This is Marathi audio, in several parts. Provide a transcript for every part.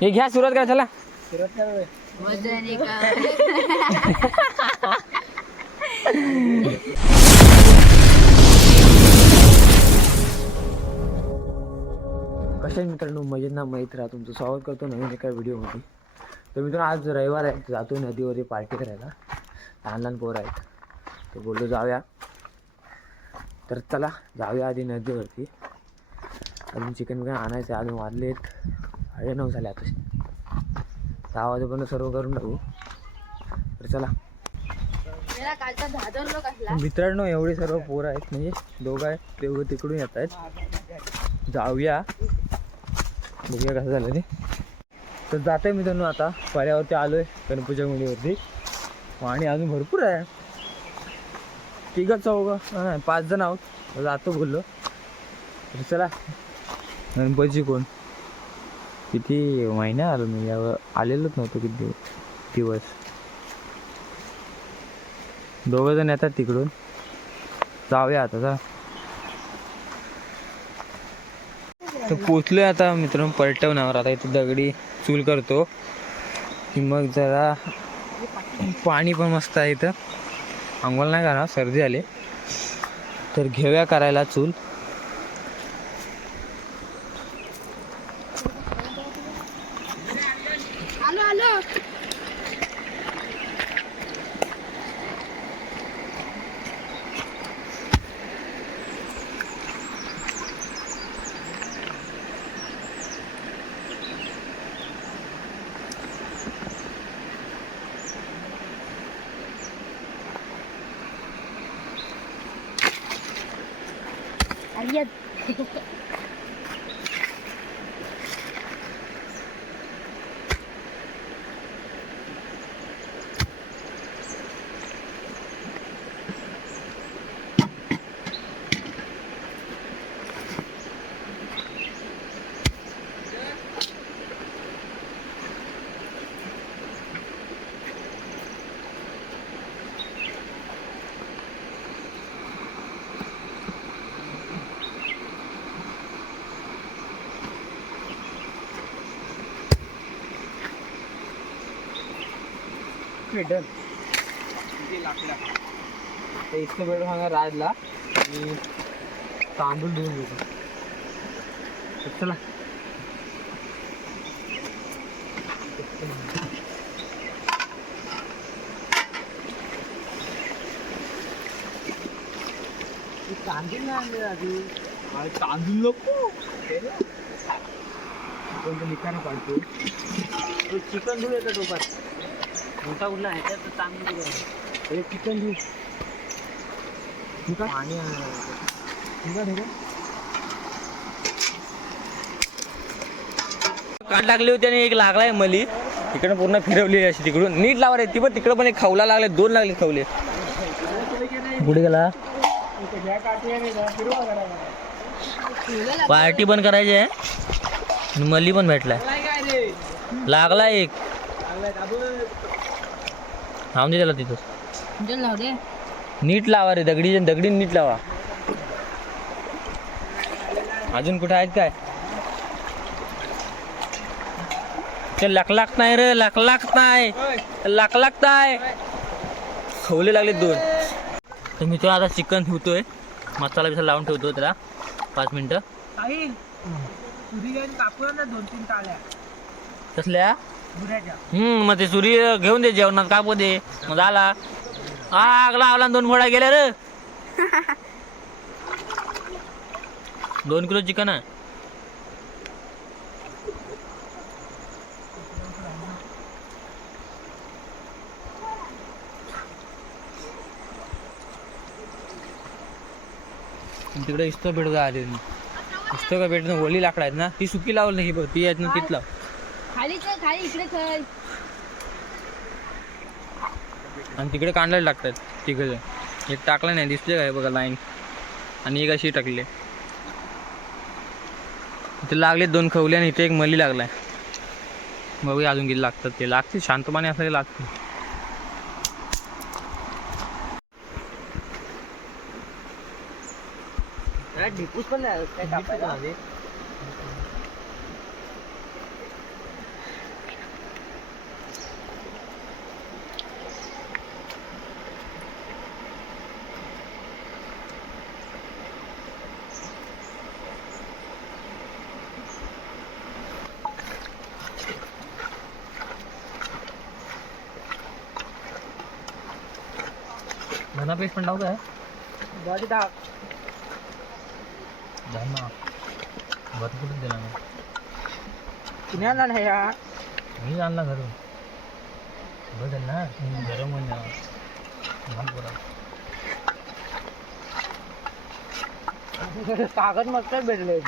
हे घ्या सुरुवात करा चला. वजन कशा मित्रांनो? मजेत ना? माहीत राहा. तुमचं स्वागत करतो नवीन एका व्हिडिओमध्ये. तर मित्रांनो आज रविवार आहे. जातो नदीवर पार्टी करायला. लहान लहान पोरं आहेत. तर बोललो जाऊया. तर चला जाऊया आधी नदीवरती. अजून चिकन बिकन आणायचं अजून अजून आहेत साडे नऊ झाले आता. दहा वाजेपर्यंत सर्व करून टाकू. तर चला. मित्रांनो एवढे सर्व पोरं आहेत. म्हणजे दोघं आहेत. दोघं तिकडून येत आहेत. जाऊया. बघूया कसं झालं ते. तर जातोय मित्रांनो आता. पर्यावरती आलोय गणपूजा मंडीवरती आणि अजून भरपूर आहे. तिघं चौघं नाही पाच जण आहोत. जातो बोललो. तर चला. गणपतीची कोण? किती महिना आलो मी? यावर आलेलोच नव्हतो किती दिवस. दिवस जण येतात तिकडून. जाऊया आता जा. तर पोचलोय आता मित्रांनो पलटवण्यावर आता इथे दगडी चूल करतो. की मग जरा पाणी पण मस्त आहे इथं. अंघोळ नाही करणार सर्दी आली. तर घेऊया करायला चूल. 叶 भेटल. इथं भेट सांगा राजला. आणि तांदूळ देऊन तर चला. तांदूळ नाही आणले राजू तांदूळ नको. कोणतं निकाल काढतो चिकन धुळ येतं टोपात मोठा कुठला आहे चांगलं हे चिकन ठीक आहे. पाणी ठीक आहे काट लागली होती आणि एक लागलाय मली. तिकडे पूर्ण फिरवली अशी तिकडून. नीट लावा रे ती पण तिकडे पण एक खवला लागले दोन लागले खवले कुठे गेला? पार्टी पण करायची आहे. आणि मली पण भेटलाय. लागला एक. थांब दे त्याला तिथं लाव नीट लावा रे दगडी दगडी नीट लावा. अजून कुठे आहेत काय? ते लकलाक नाही रे लकलाक नाही. लकलाक नाही. खवले लागले दोन. तर मी तो आता चिकन ठेवतोय मसाला बिसाला लावून ठेवतो त्याला. पाच मिनटं. कसल्या? हम्म मग ते सूर्य घेऊन दे जेवणात कापू दे. मग झाला. आग लावला दोन फोडा गेल्या रे. दोन किलो चिकन आहे. तिकडे इस्तो भेट आले. इस्तो का भेट ओली लाकडं आहेत ना. ती सुकी लावली नाही ती आहेत ना तिथला. खाली चल खाली इकडे चल. आणि तिकडे कांदा लागतात तिकडे एक टाकलं नाही दिसले काय बघा लाईन. आणि एक अशी टाकली. इथे लागले दोन खवले आणि इथे एक मली लागलाय. बघूया अजून किती लागतात ते. लागते शांतपणे असं लागते ढिपूस पण धना पेस्ट पण टाकू काय बॉडी टाक धना भर कुठून दिला मी पुण्याला नाही या मी। आणला घरून बदल ना गरम होऊन जाणार लहान पोरं. कागद मस्त भेटले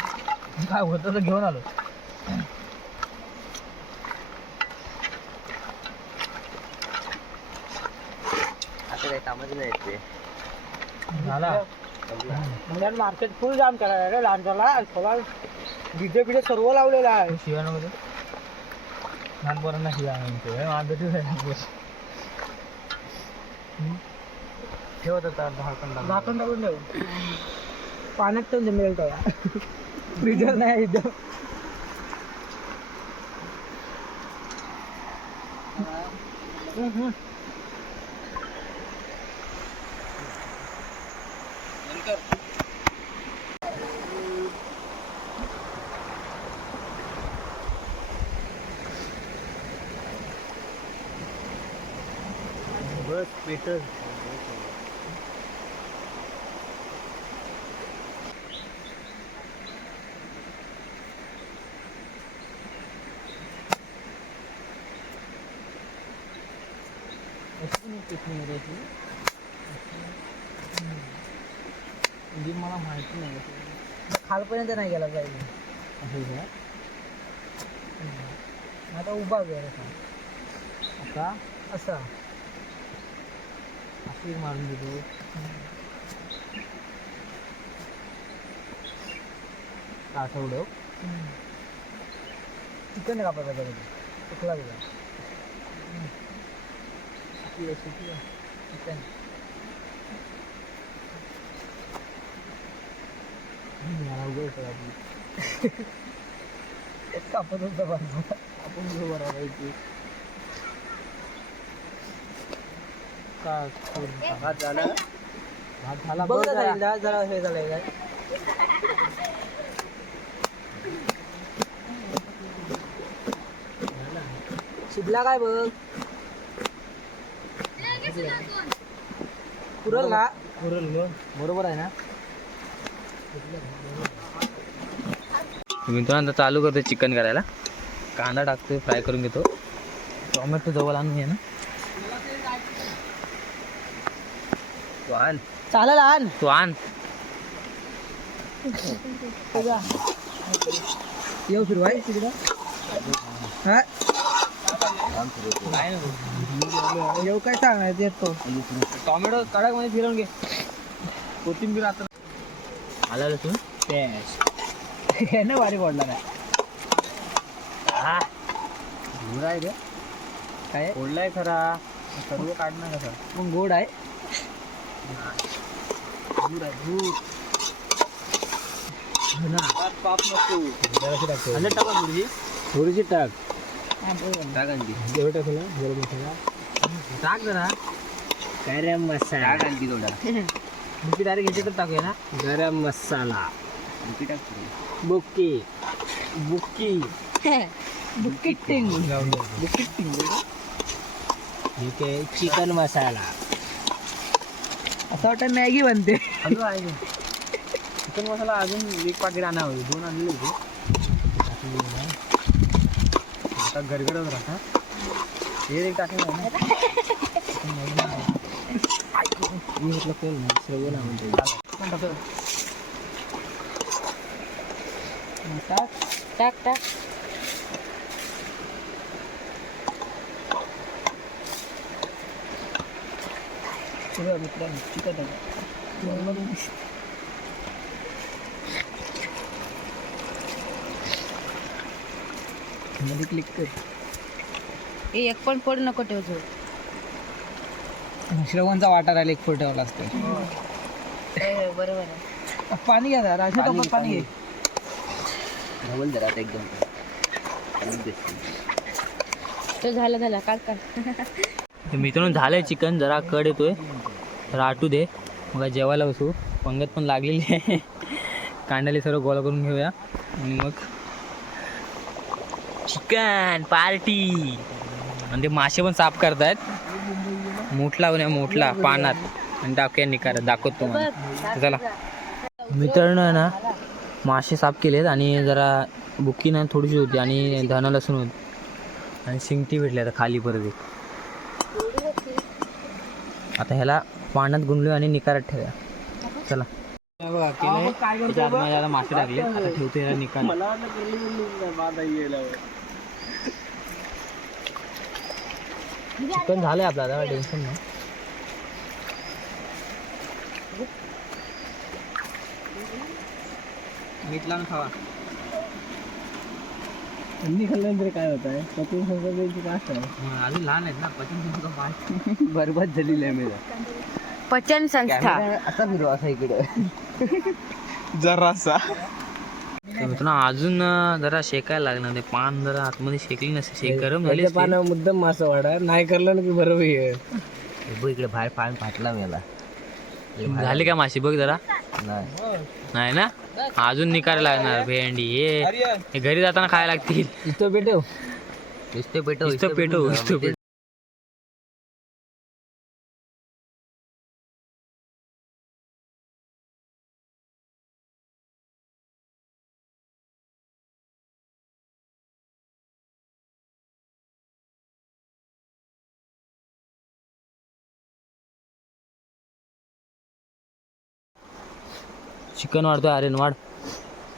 काय होतं तर घेऊन आलो आता काही कामच नाही येत ते. झाला. मार्केट फुल जाम करायला रे लहानच्याला सगळा डीजे बिजे सर्व लावलेला आहे. ते. लहान पोरांना शिव्या आणतो हे माझं आहे ठेवत होता झाकण. झाकण टाकून ठेव. पाण्यात ठेवून मिळेल तेव्हा फ्रीजर नाही एकदम बस पेटर मला माहिती नाही खालपर्यंत नाही गेला पाहिजे आता उभा कर आता? असा. अशी मारून देतो आठवडं चिकन कापायला पाहिजे तुकला गेला चिकन आपली. कापत होता आपण बरोबर राहायची का भात झाला? भात झाला बघ जरा. जरा. हे झालंय काय. शिजला काय बघ? पुरल ना. पुरल. बरोबर आहे ना? मित्रांनो आता चालू करतो चिकन करायला. कांदा टाकतोय फ्राय करून घेतो. टोमॅटो जवळ आणून घे ना. तू आण. चालेल आण. तू आण. येऊ सुरू आहे तिकडं. हा. काय येऊ काय सांगायचं येतो टोमॅटो कडकमध्ये फिरवून घे. कोथिंबीर आता. आला लसूण हे ना भारी पडला नाही हा. धूर आहे रे काय? फोडलाय खरा. सर्व काढणार कसा मग गोड आहे. धूर आहे धूर पाप नको हलत टाका मुर्गी थोडीशी टाक टाक आणखी जेवढं गरम मसाला टाक जरा गरम मसाला टाक आणखी थोडा मुर्गी डायरेक्ट घेते तर टाकूया ना गरम मसाला बुक्की टाक थोडी. बुक्की बुक्की बुकिटिंग ठीक आहे चिकन मसाला असं वाटतं मॅगी बनते. हॅलो आहे चिकन मसाला अजून एक पाकिट आणा होईल दोन आणले होते. आता गरगडच राहता. हे एक टाकेल ना. मी म्हटलं कोण नाही श्रवण म्हणतो. टाक टाक टाक. मित्रांनो चिकनमध्ये क्लिक कर. एक पण फोड नको ठेवतो श्रवणचा वाटा राहिला एक फोड ठेवला असतो. बरोबर आहे. पाणी घ्या अशा टोपात पाणी घे. डबल जरा आता एकदम. तो झाला झाला. काढ काढ. मित्रांनो झालंय चिकन. जरा कड येतोय. राटू दे. मग जेवायला बसू. पंगत पण लागलेली आहे. कांड्याला सर्व गोळा करून घेऊया. आणि मग चिकन पार्टी. आणि ते मासे पण साफ करतायत. मोठला होण्या मोठला. पानात. आणि टाकूया निकार दाखवतो तुम्हाला. चला. मित्रांनो आहे ना मासे साफ केलेत आणि जरा बुकी ना थोडीशी होती आणि धन लसूण होती. आणि शिंगटी भेटली आता खाली परत एक. आता ह्याला पाण्यात गुंडलो आणि निकारात ठेवूया. चला. मासे टाकले आता ठेवतो चिकन झालंय आपलं आता टेन्शन नाही. मीठ लावून खावा. त्यांनी खाल्ल्यानंतर काय होत आहे? पचन संस्थेची काय असतं मग अजून लहान आहेत ना पचन तुमचं पाय बरबाद झालेली आहे मी पचन संस्था. असा फिरवा असा इकडे. जरासा. मित्रांनो अजून जरा शेकायला लागणार ते पान जरा आतमध्ये शेकली नसते. शेक गरम झाली असती. पाना मुद्दाम मासा वाढा. नाही करलं ना की बरोबर आहे. बघ इकडे बाहेर पाय फाटला मेला. झाली का माशी? बघ जरा. नाही. नाही ना? अजून निकायला लागणार भेंडी हे. घरी जाताना खायला लागतील. इथं पेटव. नुसतं पेटव नुसतं पेटव. चिकन वाढतोय अरे वाढ.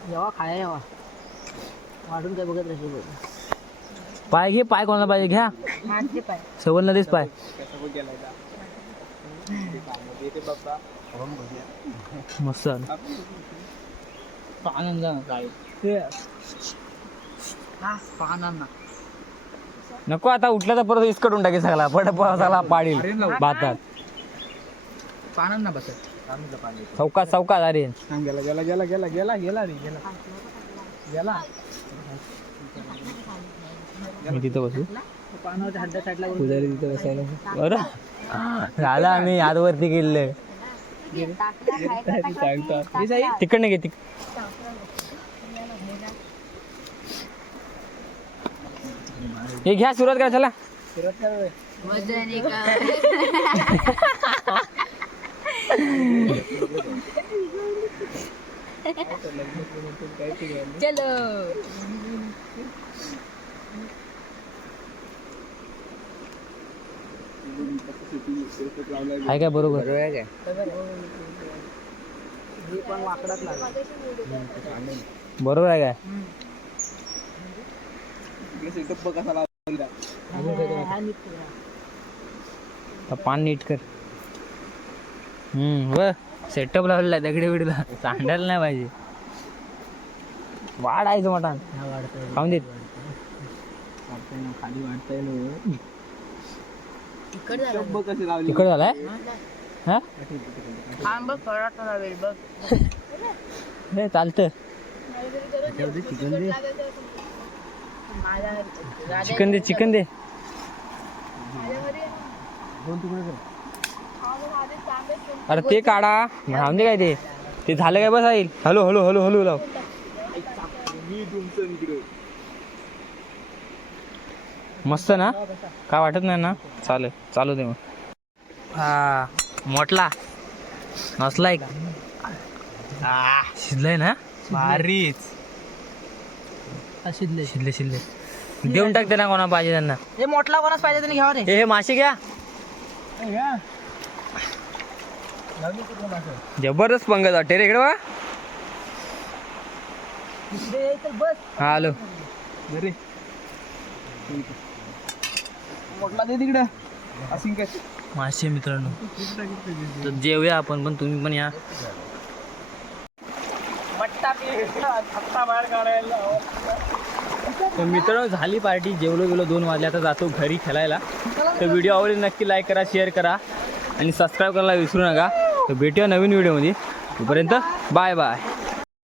जेव्हा खाया जेव्हा वाढून काय बघत राहशील पाय घे पाय कोणाला पाहिजे घ्या. माझे पाय. सवन नदीच पाय. मस्त काय नको आता उठला तर परत इसकटून टाके सगळा. पड सगळा पाडील. भातात. पानांना बसत चौकात चौकात अरे. गेला गेला गेला गेला गेला गेला रे गेला. गेला. मी तिथं बसू. पुजारी तिथं बसायला. बरं झालं आम्ही आतवरती गेले तिकडनं घे तिक हे घ्या सुरुवात करा चला. वजन एक चलो। आहे काय बरोबर आहे काय? बरोबर आहे काय? आता पान नीट कर। व सेटअप लावलेला आहे दगडी बिडीला सांडायला नाही पाहिजे. वाढायचं मटान खाऊन देत. खाली वाटतंय तिकड तिकड झालाय? हा? बघ चालतं. चिकन दे. चिकन दे अरे ते काढा. राहून दे काय ते? ते झालं काय बस येईल हॅलो हॅलो हॅलो हॅलो लाव. मस्त ना? काय वाटत नाही ना? चालेल चालू दे मग. हा मोठला. नसलाय का शिजलंय ना? भारीच. शिदले शिजले शिजले. देऊन टाकते ना कोणा पाहिजे त्यांना. हे मोठला कोणाच पाहिजे त्यांनी घ्यावा रे हे हे मासे घ्या. जबरदस्त पंगत वाटते रे इकडे बा हा काय मासे मित्रांनो. तर जेवूया आपण पण तुम्ही पण या. तर मित्रांनो झाली पार्टी. जेवलो गेलो दोन वाजले. आता जातो घरी खेळायला. तर व्हिडिओ आवडले नक्की लाईक करा शेअर करा. आणि सबस्क्राईब करायला विसरू नका. तर भेटूया नवीन व्हिडिओमध्ये. तोपर्यंत बाय बाय.